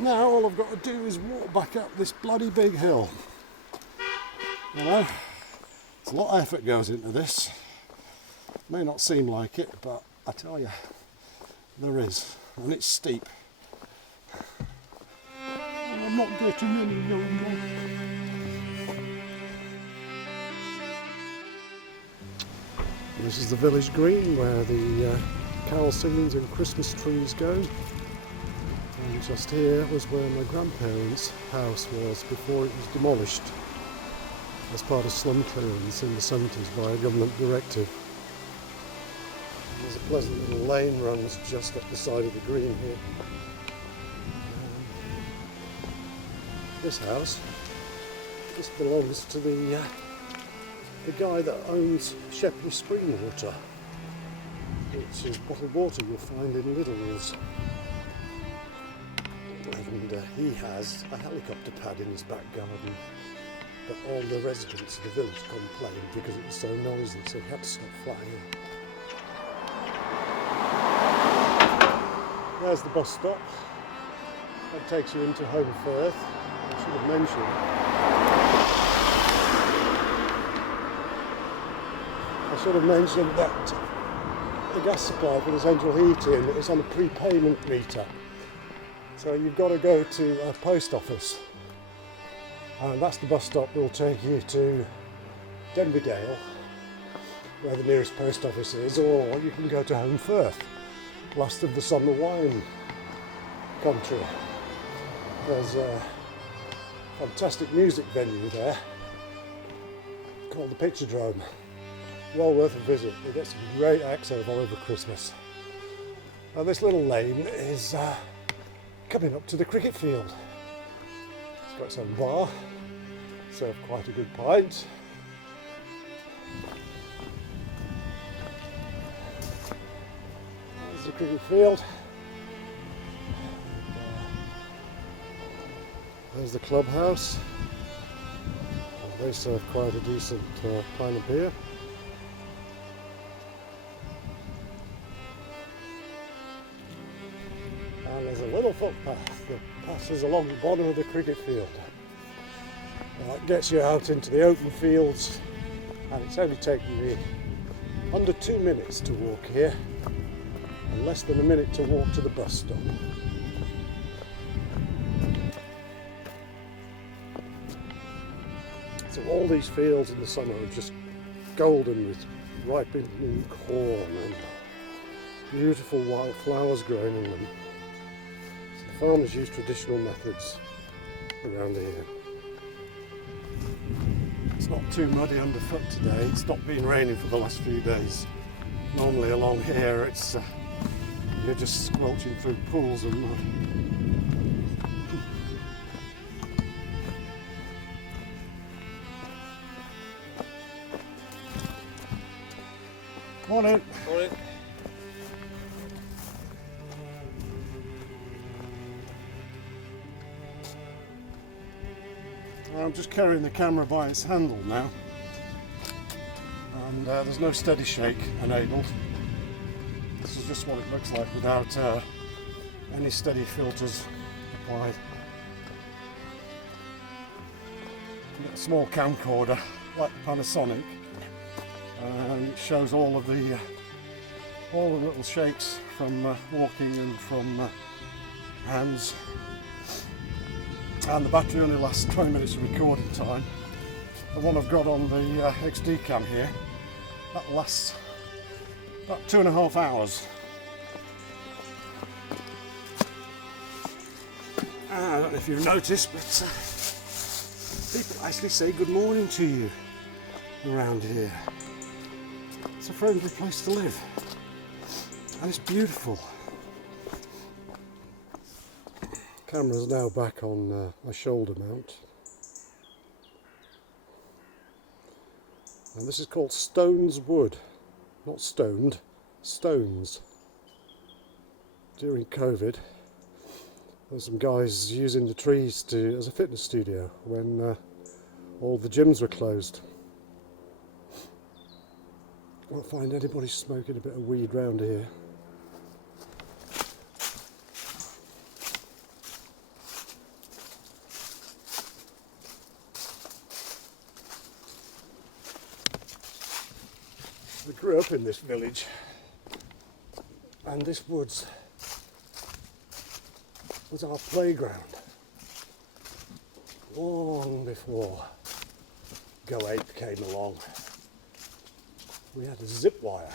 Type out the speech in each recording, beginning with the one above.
Now all I've got to do is walk back up this bloody big hill. You know, there's a lot of effort goes into this. May not seem like it, but I tell you, there is, and it's steep. And I'm not getting any younger. This is the village green where the carol singings and Christmas trees go. And just here was where my grandparents' house was before it was demolished as part of slum clearance in the 70s by a government directive. There's a pleasant little lane runs just up the side of the green here. This house, this belongs to the guy that owns Shepley spring water, which is bottled water you'll find in Lidl's. And he has a helicopter pad in his back garden, but all the residents of the village complained because it was so noisy, so he had to stop flying. There's the bus stop. That takes you into Home Firth. I should have mentioned that the gas supply for the central heating is on a prepayment meter. So you've got to go to a post office. And that's the bus stop that will take you to Denbydale, where the nearest post office is, or you can go to Home Firth, last of the summer wine country. There's a fantastic music venue there called the Picturedrome. Well worth a visit. They get some great acts over Christmas. Now this little lane is coming up to the cricket field. It's got its own bar, serve quite a good pint. There's the cricket field. There's the clubhouse. They serve quite a decent pint of beer. And there's a little footpath that passes along the bottom of the cricket field. That gets you out into the open fields, and it's only taken me under 2 minutes to walk here and less than a minute to walk to the bus stop. So all these fields in the summer are just golden with ripening corn and beautiful wild flowers growing in them. So the farmers use traditional methods around here. It's not too muddy underfoot today. It's not been raining for the last few days. Normally along here it's you're just squelching through pools of mud. Morning. Morning. I'm just carrying the camera by its handle now, and there's no steady shake enabled. This is just what it looks like without any steady filters applied. You've got a small camcorder like the Panasonic, and it shows all the little shakes from walking and from hands. And the battery only lasts 20 minutes of recording time. The one I've got on the XD cam here, that lasts about 2.5 hours. I don't know if you've noticed, but people actually say good morning to you around here. It's a friendly place to live, and it's beautiful. Camera's now back on a shoulder mount, and this is called Stones Wood, not stoned, stones. During COVID, there were some guys using the trees as a fitness studio when all the gyms were closed. Won't find anybody smoking a bit of weed round here. grew up in this village, and this woods was our playground long before Go 8 came along. We had a zip wire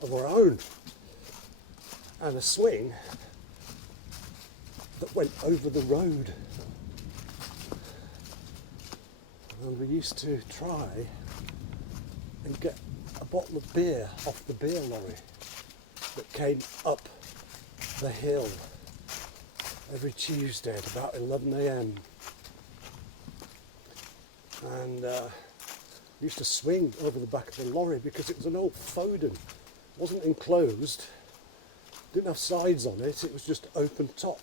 of our own and a swing that went over the road, and we used to try and get a bottle of beer off the beer lorry that came up the hill every Tuesday at about 11 a.m. and we used to swing over the back of the lorry because it was an old Foden. It wasn't enclosed, didn't have sides on it, it was just open top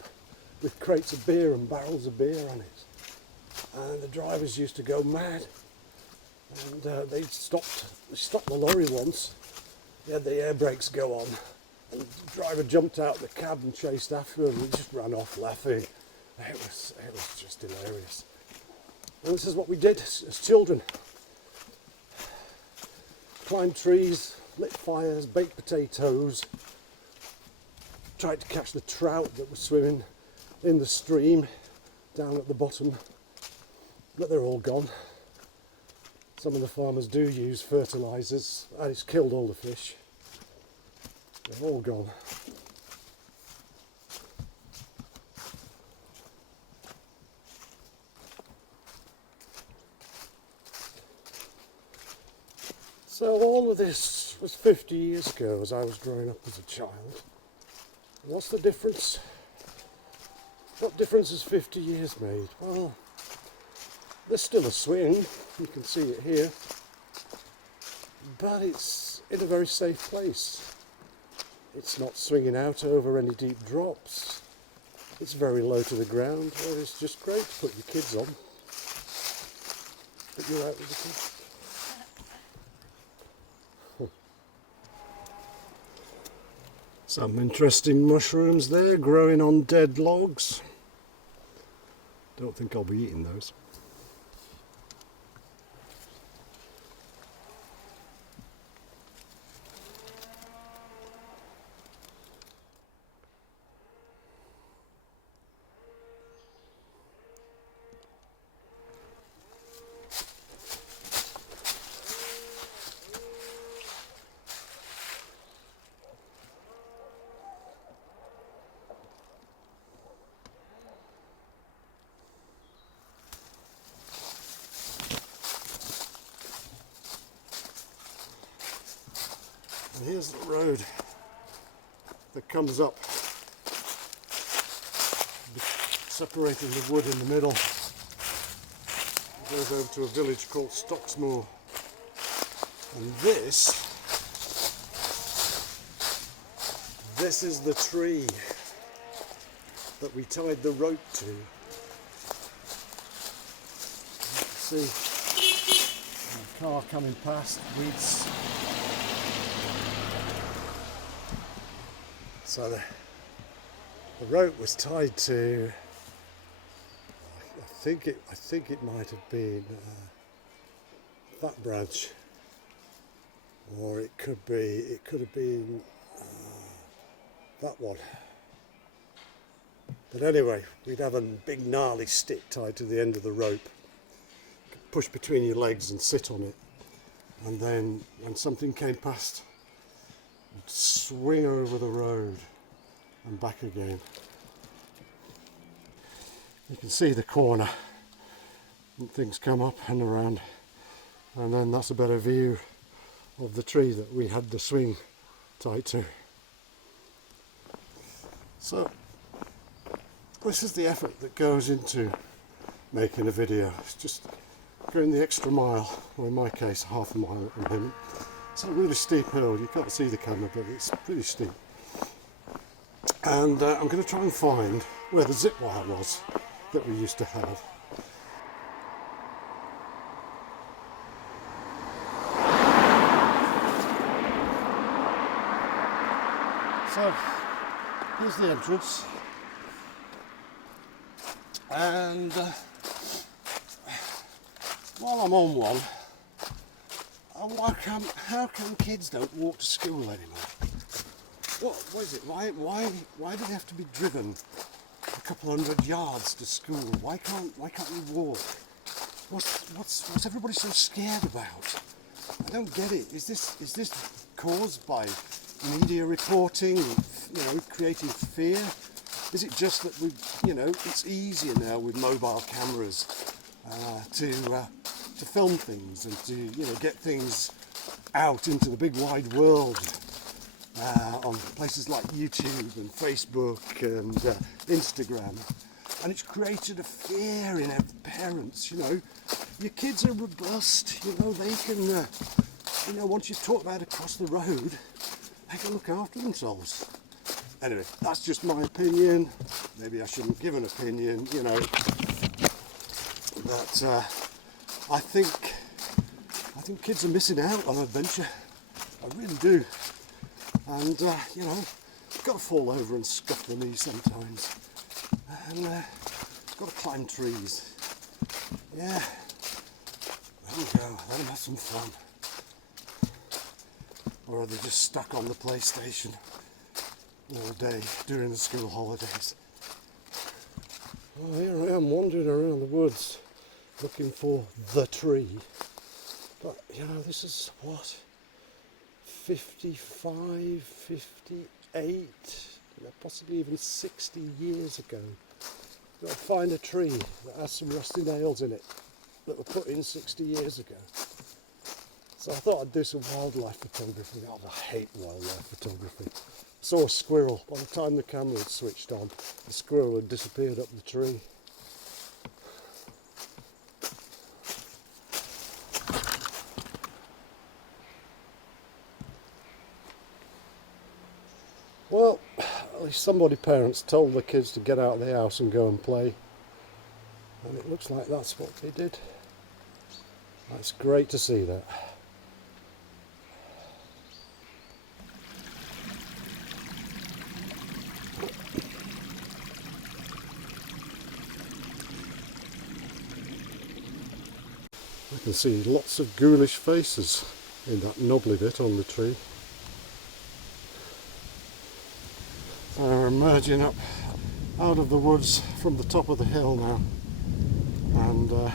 with crates of beer and barrels of beer on it. And the drivers used to go mad, and they stopped the lorry once. They had the air brakes go on, and the driver jumped out the cab and chased after him and just ran off laughing. It was just hilarious. And this is what we did as children. Climbed trees, lit fires, baked potatoes, tried to catch the trout that was swimming in the stream down at the bottom, but they're all gone. Some of the farmers do use fertilisers, and it's killed all the fish. They're all gone. So all of this was 50 years ago as I was growing up as a child. What's the difference? What difference has 50 years made? Well, there's still a swing, you can see it here, but it's in a very safe place. It's not swinging out over any deep drops. It's very low to the ground, where it's just great to put your kids on. But you're out with the kids. Some interesting mushrooms there growing on dead logs. Don't think I'll be eating those. And here's the road that comes up, separating the wood in the middle. It goes over to a village called Stocksmoor. And this is the tree that we tied the rope to. You can see a car coming past, weeds. So the rope was tied to, I think it might have been that branch, or it could have been that one. But anyway, we'd have a big gnarly stick tied to the end of the rope, push between your legs and sit on it, and then when something came past, you'd swing over the road and back again. You can see the corner and things come up and around, and then that's a better view of the tree that we had the swing tied to. So this is the effort that goes into making a video. It's just going the extra mile, or in my case half a mile at the moment. It's a really steep hill, you can't see the camera, but it's pretty steep. And I'm going to try and find where the zip wire was that we used to have. So here's the entrance, and while I'm on one, How come kids don't walk to school anymore? What is it? Why do they have to be driven a couple 100 yards to school? Why can't we walk? What's everybody so scared about? I don't get it. Is this caused by media reporting, creating fear? Is it just that it's easier now with mobile cameras to film things and to get things out into the big wide world on places like YouTube and Facebook and Instagram, and it's created a fear in parents. Your kids are robust. They can. Once you talk about across the road, they can look after themselves. Anyway, that's just my opinion. Maybe I shouldn't give an opinion. But I think kids are missing out on adventure. I really do. And got to fall over and scuff the knees sometimes. And got to climb trees. Yeah. There we go. Let them have some fun. Or are they just stuck on the PlayStation all day during the school holidays? Well, here I am wandering around the woods looking for the tree. But this is what, 55, 58, possibly even 60 years ago. Got to find a tree that has some rusty nails in it that were put in 60 years ago. So I thought I'd do some wildlife photography. God, I hate wildlife photography. Saw a squirrel. By the time the camera had switched on, the squirrel had disappeared up the tree. Well, at least somebody parents told the kids to get out of the house and go and play. And it looks like that's what they did. That's great to see that. I can see lots of ghoulish faces in that knobbly bit on the tree. So we're emerging up out of the woods from the top of the hill now, and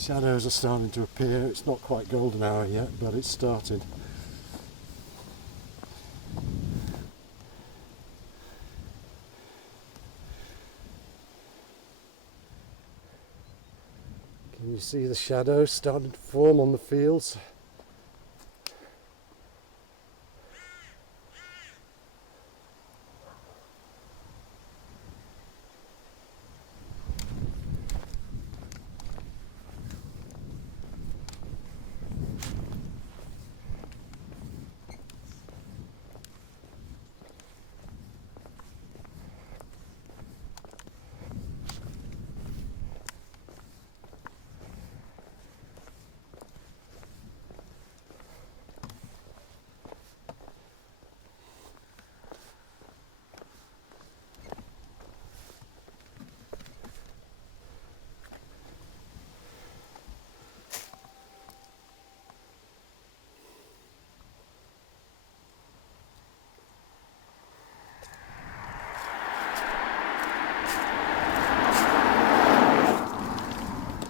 shadows are starting to appear. It's not quite golden hour yet, but it's started. Can you see the shadows starting to form on the fields?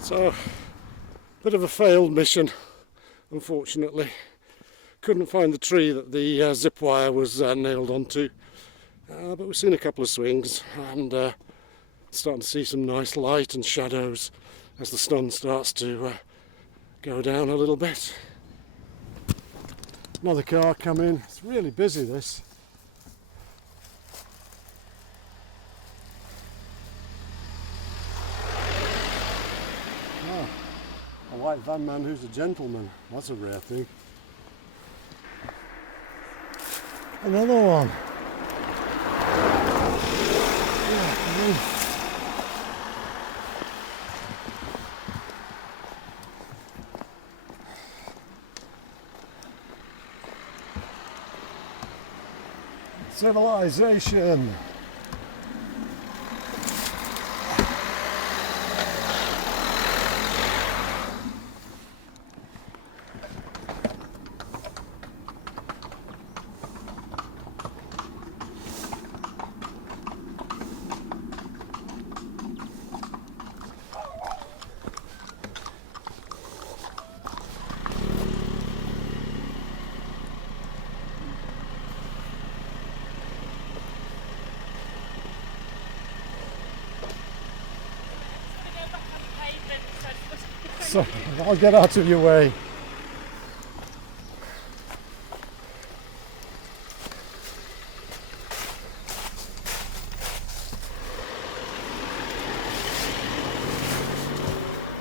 So, bit of a failed mission, unfortunately. Couldn't find the tree that the zip wire was nailed onto, but we've seen a couple of swings and starting to see some nice light and shadows as the sun starts to go down a little bit. Another car come in. It's really busy, this. A white van man who's a gentleman. That's a rare thing. Another one. Civilization. So I'll get out of your way.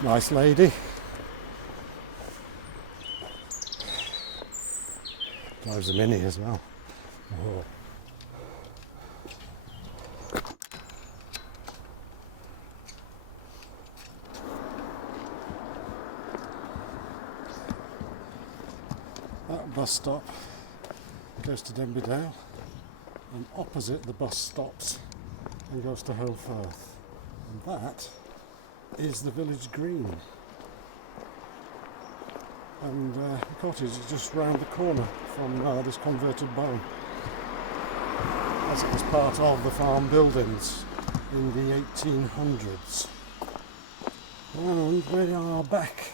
Nice lady. Drives a Mini as well. Oh. That bus stop goes to Denby Dale, and opposite the bus stops and goes to Home Firth. And that is the village green. And the cottage is just round the corner from this converted barn, as it was part of the farm buildings in the 1800s. And we are back.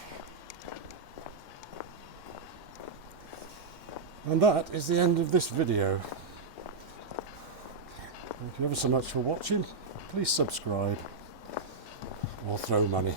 And that is the end of this video. Thank you ever so much for watching. Please subscribe or throw money.